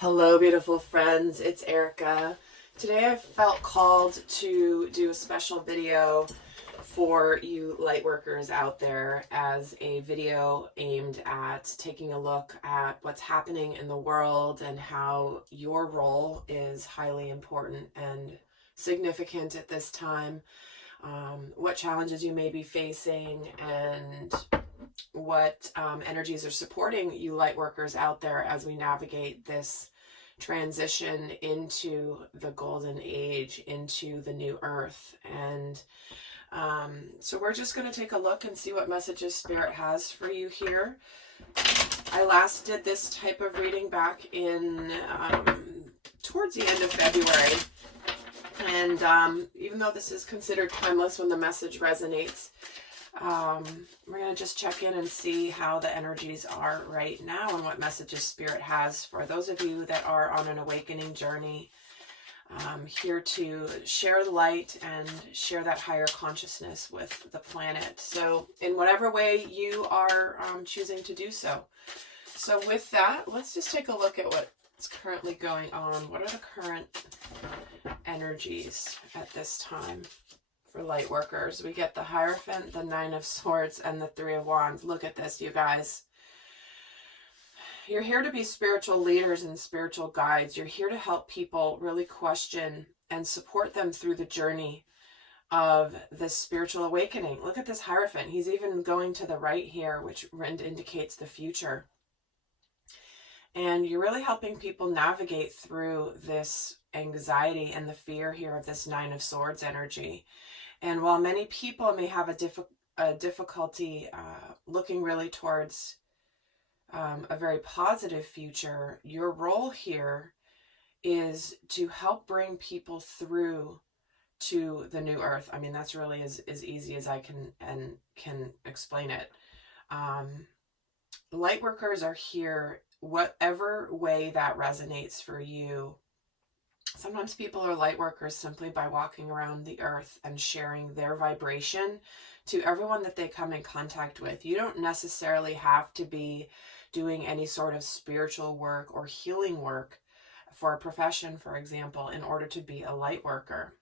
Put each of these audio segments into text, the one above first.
Hello, beautiful friends. It's Erika. Today I felt called to do a special video for you light workers out there as a video aimed at taking a look at what's happening in the world and how your role is highly important and significant at this time, what challenges you may be facing, and what energies are supporting you light workers out there as we navigate this transition into the golden age, into the new earth. And so we're just going to take a look and see what messages Spirit has for you here. I last did this type of reading back in towards the end of February. And even though this is considered timeless when the message resonates, we're going to just check in and see how the energies are right now and what messages Spirit has for those of you that are on an awakening journey, here to share the light and share that higher consciousness with the planet. So in whatever way you are choosing to do so. So with that, let's just take a look at what's currently going on. What are the current energies at this time for light workers? We get the Hierophant, the Nine of Swords, and the Three of Wands. Look at this, you guys. You're here to be spiritual leaders and spiritual guides. You're here to help people really question and support them through the journey of this spiritual awakening. Look at this Hierophant. He's even going to the right here, which indicates the future. And you're really helping people navigate through this anxiety and the fear here of this Nine of Swords energy. And while many people may have a difficulty looking really towards a very positive future, your role here is to help bring people through to the new earth. I mean, that's really as easy as I can explain it. Light workers are here, whatever way that resonates for you. Sometimes people are light workers simply by walking around the earth and sharing their vibration to everyone that they come in contact with. You don't necessarily have to be doing any sort of spiritual work or healing work for a profession, for example, in order to be a light worker.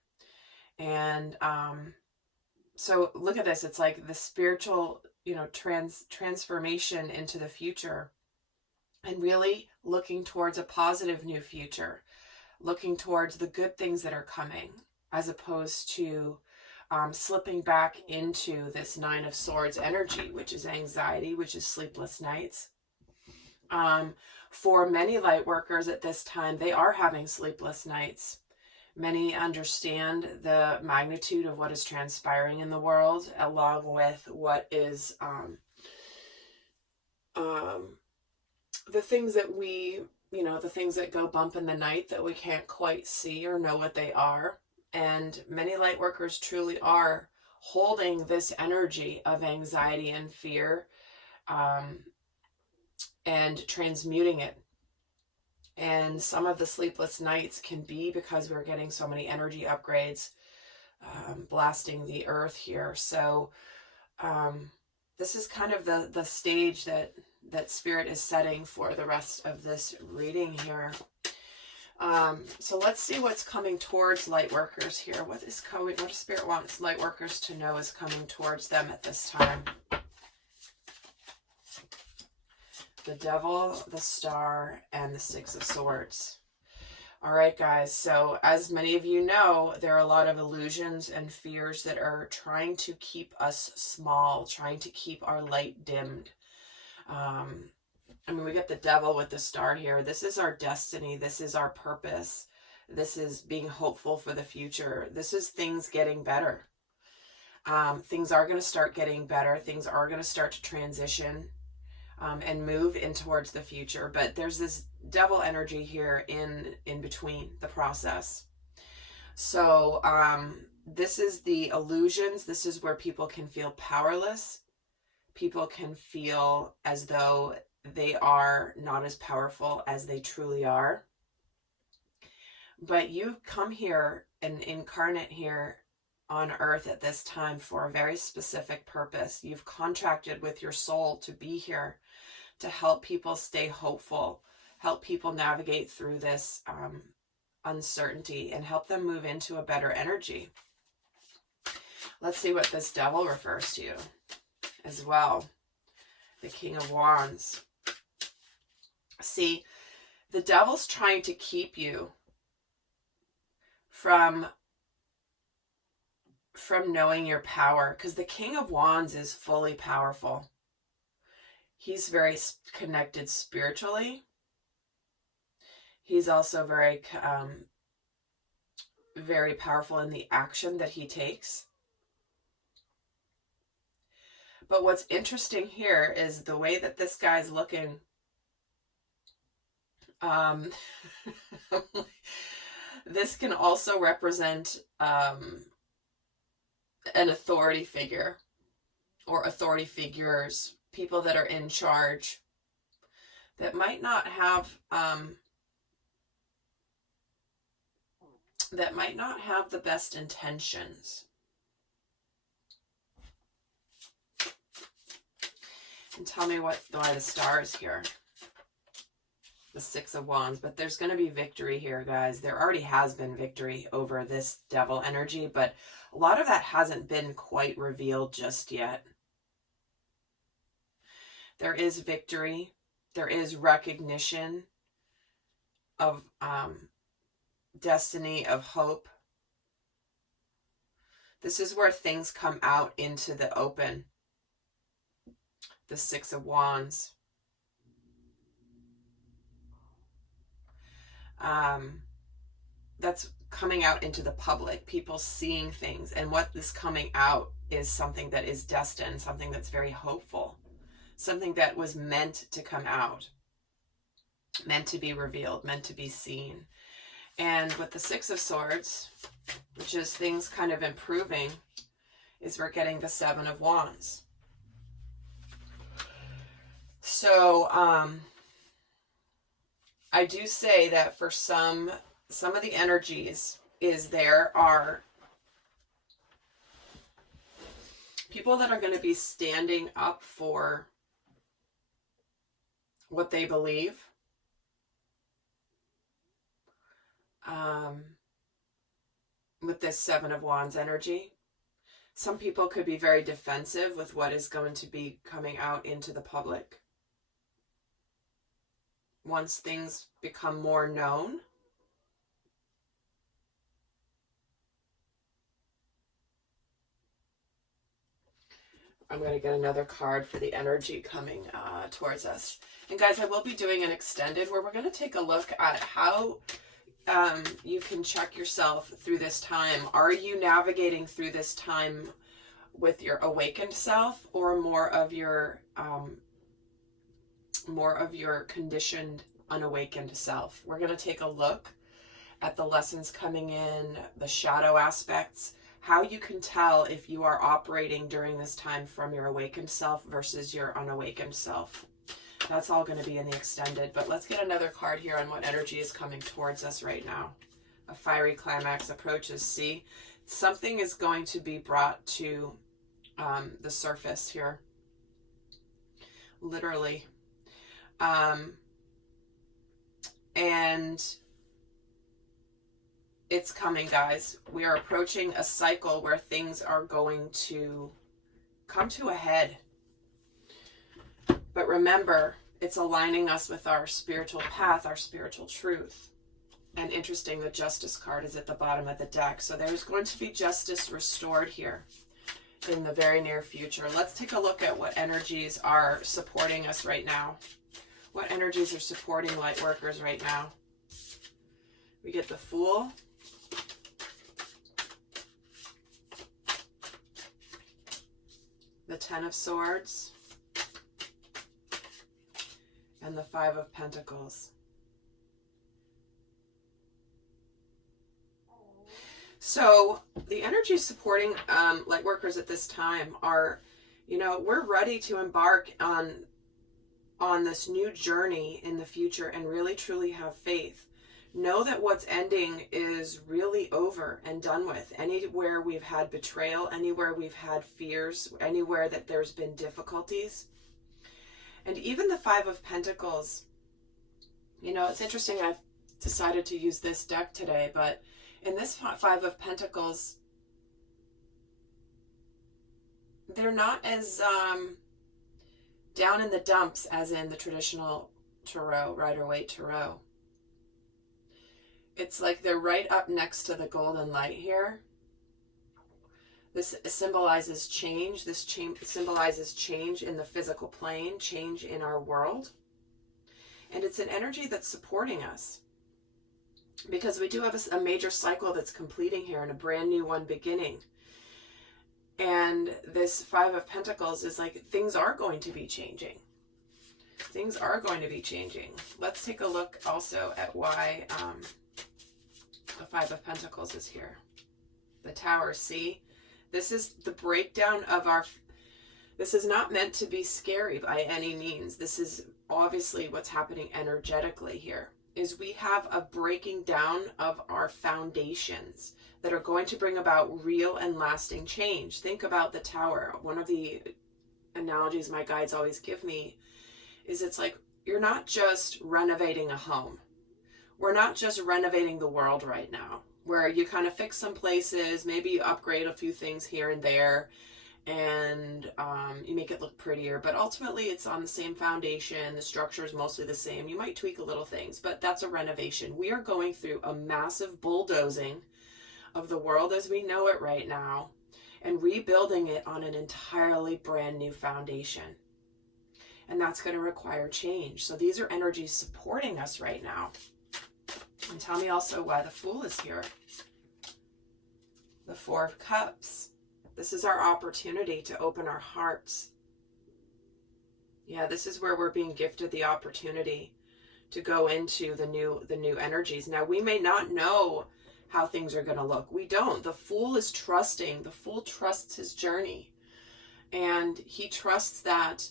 And so look at this. It's like the spiritual, transformation into the future, and really looking towards a positive new future, looking towards the good things that are coming, as opposed to slipping back into this Nine of Swords energy, which is anxiety, which is sleepless nights. For many light workers at this time, they are having sleepless nights. Many understand the magnitude of what is transpiring in the world, along with what is the things that the things that go bump in the night that we can't quite see or know what they are. And many light workers truly are holding this energy of anxiety and fear, and transmuting it. And some of the sleepless nights can be because we're getting so many energy upgrades blasting the earth here. So this is kind of the stage that Spirit is setting for the rest of this reading here. So let's see what's coming towards light workers here. What does Spirit wants light workers to know is coming towards them at this time? The Devil, the Star, and the Six of Swords. All right, guys. So as many of you know, there are a lot of illusions and fears that are trying to keep us small, trying to keep our light dimmed. We get the Devil with the Star here. This is our destiny. This is our purpose. This is being hopeful for the future. This is things getting better. Things are going to start getting better. Things are going to start to transition and move in towards the future. But there's this Devil energy here in between the process. So this is the illusions. This is where people can feel powerless. People can feel as though they are not as powerful as they truly are. But you've come here and incarnate here on earth at this time for a very specific purpose. You've contracted with your soul to be here to help people stay hopeful, help people navigate through this uncertainty and help them move into a better energy. Let's see what this devil refers to as well. The King of Wands. See, the devil's trying to keep you from knowing your power, because the King of Wands is fully powerful. He's very connected spiritually. He's also very very powerful in the action that he takes. But what's interesting here is the way that this guy's looking. This can also represent an authority figure or authority figures, people that are in charge that might not have the best intentions. And tell me why the stars here. The Six of Wands. But there's going to be victory here, guys. There already has been victory over this devil energy, but a lot of that hasn't been quite revealed just yet. There is victory. There is recognition of destiny, of hope. This is where things come out into the open. The Six of Wands. That's coming out into the public, people seeing things, and what is coming out is something that is destined, something that's very hopeful, something that was meant to come out, meant to be revealed, meant to be seen. And with the Six of Swords, which is things kind of improving, is we're getting the Seven of Wands. So I do say that for some of the energies is there are people that are going to be standing up for what they believe. With this Seven of Wands energy. Some people could be very defensive with what is going to be coming out into the public. Once things become more known, I'm going to get another card for the energy coming towards us. And guys, I will be doing an extended where we're going to take a look at how you can check yourself through this time. Are you navigating through this time with your awakened self, or more of your conditioned, unawakened self? We're going to take a look at the lessons coming in, the shadow aspects, how you can tell if you are operating during this time from your awakened self versus your unawakened self. That's all going to be in the extended, but let's get another card here on what energy is coming towards us right now. A fiery climax approaches. See, something is going to be brought to the surface here. Literally. And it's coming, guys. We are approaching a cycle where things are going to come to a head. But remember, it's aligning us with our spiritual path, our spiritual truth. And interesting, the Justice card is at the bottom of the deck. So there's going to be justice restored here in the very near future. Let's take a look at what energies are supporting us right now. What energies are supporting light workers right now? We get the Fool. The Ten of Swords. And the Five of Pentacles. So the energy supporting light workers at this time are, we're ready to embark on this new journey in the future and really truly have faith. Know that what's ending is really over and done with. Anywhere we've had betrayal, anywhere we've had fears, anywhere that there's been difficulties. And even the Five of Pentacles You know, it's interesting, I've decided to use this deck today, but in this Five of Pentacles, they're not as down in the dumps as in the traditional tarot, Rider-Waite tarot. It's like they're right up next to the golden light here. This symbolizes change. This symbolizes change in the physical plane, change in our world. And it's an energy that's supporting us, because we do have a major cycle that's completing here and a brand new one beginning. And this Five of Pentacles is like, things are going to be changing. Things are going to be changing. Let's take a look also at why the Five of Pentacles is here. The Tower, see? This is the breakdown of our... This is not meant to be scary by any means. This is obviously what's happening energetically here, is we have a breaking down of our foundations that are going to bring about real and lasting change. Think about the Tower. One of the analogies my guides always give me is, it's like, you're not just renovating a home. We're not just renovating the world right now, where you kind of fix some places, maybe you upgrade a few things here and there, and you make it look prettier, but ultimately it's on the same foundation. The structure is mostly the same. You might tweak a little things, but that's a renovation. We are going through a massive bulldozing of the world as we know it right now, and rebuilding it on an entirely brand new foundation. And that's going to require change. So these are energies supporting us right now. And tell me also why the Fool is here. The Four of Cups. This is our opportunity to open our hearts. Yeah, this is where we're being gifted the opportunity to go into the new energies. Now, we may not know how things are going to look. We don't. The Fool is trusting. The Fool trusts his journey. And he trusts that,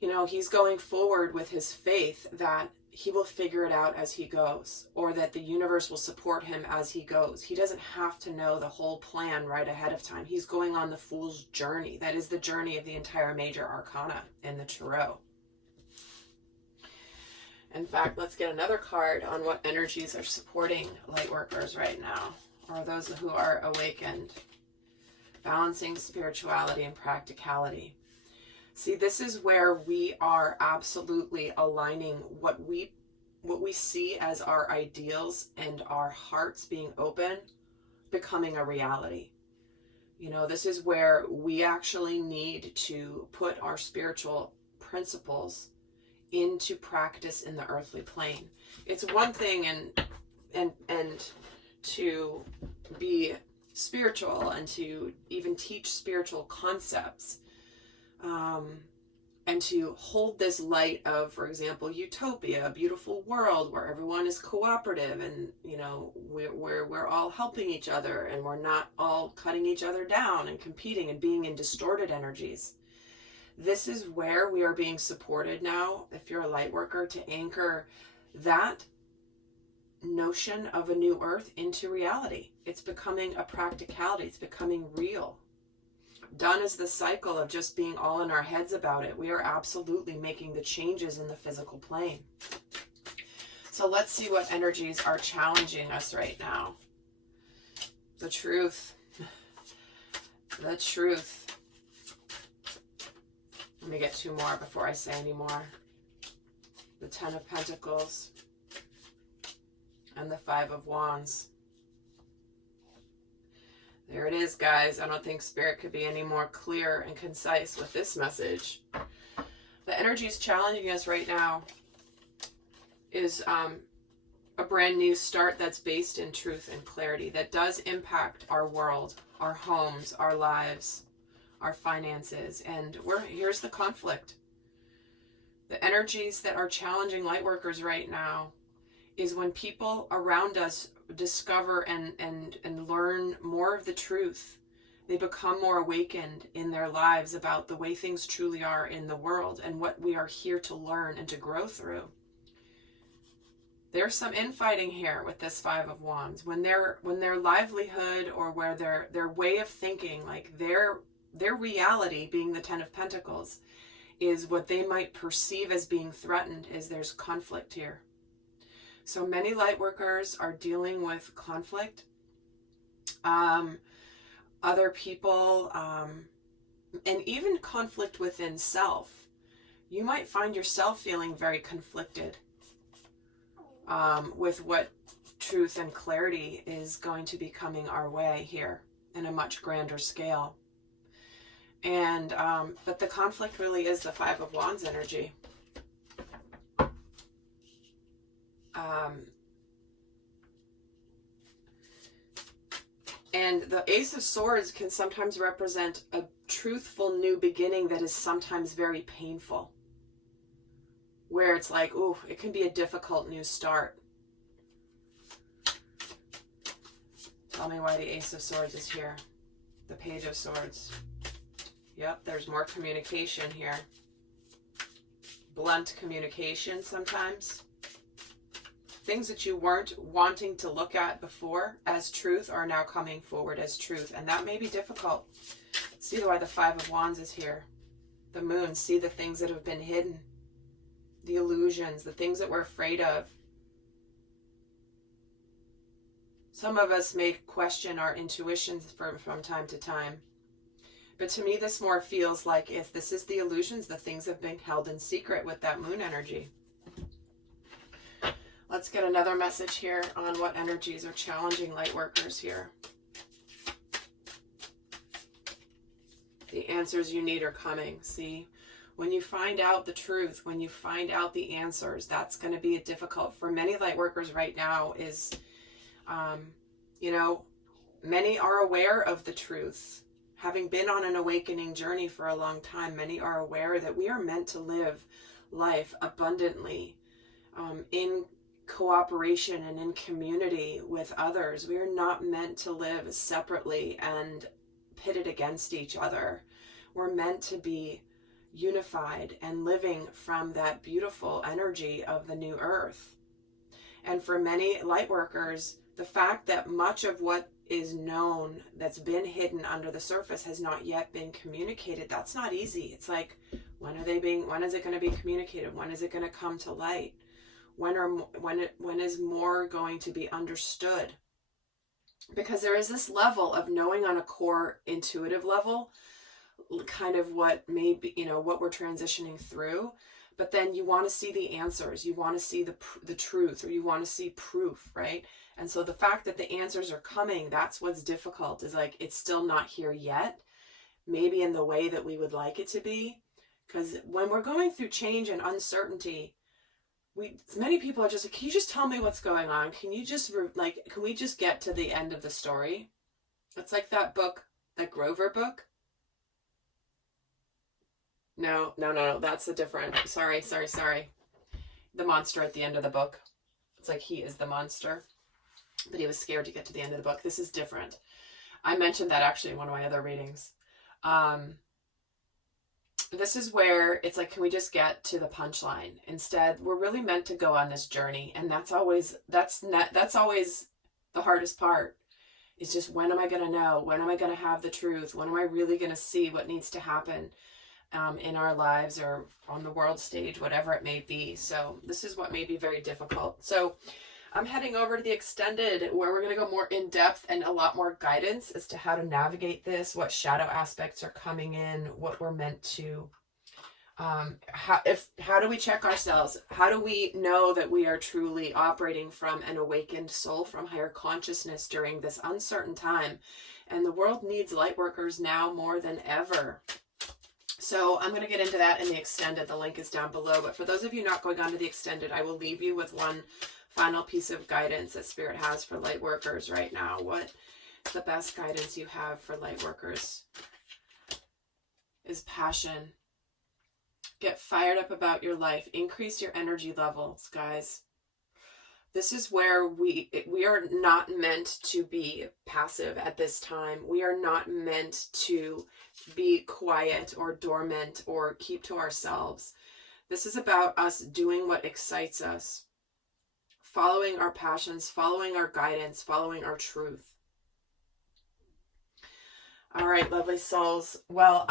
you know, he's going forward with his faith that he will figure it out as he goes, or that the universe will support him as he goes. He doesn't have to know the whole plan right ahead of time. He's going on the Fool's journey. That is the journey of the entire major arcana in the tarot. In fact, let's get another card on what energies are supporting light workers right now, or those who are awakened. Balancing spirituality and practicality. See, this is where we are absolutely aligning what we see as our ideals and our hearts being open, becoming a reality. You know, this is where we actually need to put our spiritual principles into practice in the earthly plane. It's one thing and to be spiritual and to even teach spiritual concepts, and to hold this light of, for example, utopia, a beautiful world where everyone is cooperative and, you know, we're all helping each other and we're not all cutting each other down and competing and being in distorted energies. This is where we are being supported now, if you're a light worker, to anchor that notion of a new earth into reality. It's becoming a practicality. It's becoming real. Done is the cycle of just being all in our heads about it. We are absolutely making the changes in the physical plane. So let's see what energies are challenging us right now. The Truth. The Truth. Let me get two more before I say any more. The Ten of Pentacles. And the Five of Wands. There it is, guys. I don't think Spirit could be any more clear and concise with this message. The energy is challenging us right now is a brand new start that's based in truth and clarity, that does impact our world, our homes, our lives, our finances. And here's the conflict. The energies that are challenging light workers right now is when people around us discover and learn more of the truth. They become more awakened in their lives about the way things truly are in the world and what we are here to learn and to grow through. There's some infighting here with this Five of Wands. When their livelihood or where their way of thinking, like their reality being the Ten of Pentacles, is what they might perceive as being threatened, is there's conflict here. So many light workers are dealing with conflict, other people, and even conflict within self. You might find yourself feeling very conflicted with what truth and clarity is going to be coming our way here in a much grander scale. And but the conflict really is the Five of Wands energy. And the Ace of Swords can sometimes represent a truthful new beginning that is sometimes very painful. Where it's like, ooh, it can be a difficult new start. Tell me why the Ace of Swords is here. The Page of Swords. Yep, there's more communication here. Blunt communication sometimes. Things that you weren't wanting to look at before as truth are now coming forward as truth. And that may be difficult. See why the Five of Wands is here. The Moon, see the things that have been hidden. The illusions, the things that we're afraid of. Some of us may question our intuitions from time to time. But to me, this more feels like if this is the illusions, the things have been held in secret with that Moon energy. Let's get another message here on what energies are challenging light workers here. The answers you need are coming. See, when you find out the truth, when you find out the answers, that's going to be difficult for many light workers right now is, you know, many are aware of the truth. Having been on an awakening journey for a long time, many are aware that we are meant to live life abundantly, in cooperation and in community with others. We are not meant to live separately and pitted against each other. We're meant to be unified and living from that beautiful energy of the new earth. And for many light workers, the fact that much of what is known that's been hidden under the surface has not yet been communicated, that's not easy. It's like, when is it going to be communicated? When is it going to come to light? When is more going to be understood? Because there is this level of knowing on a core intuitive level, kind of what may be, you know, what we're transitioning through. But then you want to see the answers. You want to see the truth, or you want to see proof, right? And so the fact that the answers are coming, that's what's difficult, is like, it's still not here yet, maybe in the way that we would like it to be. Because when we're going through change and uncertainty, many people are just like, can you just tell me what's going on? Can you just, can we just get to the end of the story? It's like that book, that Grover book. No, that's a different, sorry. The monster at the end of the book. It's like he is the monster, but he was scared to get to the end of the book. This is different. I mentioned that actually in one of my other readings. This is where it's like, can we just get to the punchline? Instead, we're really meant to go on this journey. And that's always the hardest part. It's just, when am I going to know? When am I going to have the truth? When am I really going to see what needs to happen in our lives or on the world stage, whatever it may be? So this is what may be very difficult. So I'm heading over to the extended, where we're going to go more in depth and a lot more guidance as to how to navigate this, what shadow aspects are coming in, what we're meant to, how do we check ourselves? How do we know that we are truly operating from an awakened soul, from higher consciousness during this uncertain time? And the world needs light workers now more than ever. So I'm going to get into that in the extended. The link is down below. But for those of you not going on to the extended, I will leave you with one final piece of guidance that Spirit has for light workers right now. What the best guidance you have for light workers is passion. Get fired up about your life. Increase your energy levels, guys. This is where we are not meant to be passive at this time. We are not meant to be quiet or dormant or keep to ourselves. This is about us doing what excites us, following our passions, following our guidance, following our truth. All right, lovely souls. Well,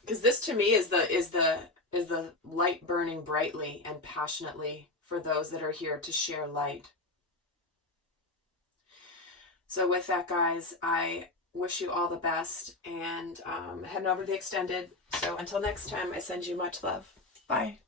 because this to me is the light burning brightly and passionately for those that are here to share light. So with that, guys, I wish you all the best, and heading over to the extended. So until next time, I send you much love. Bye.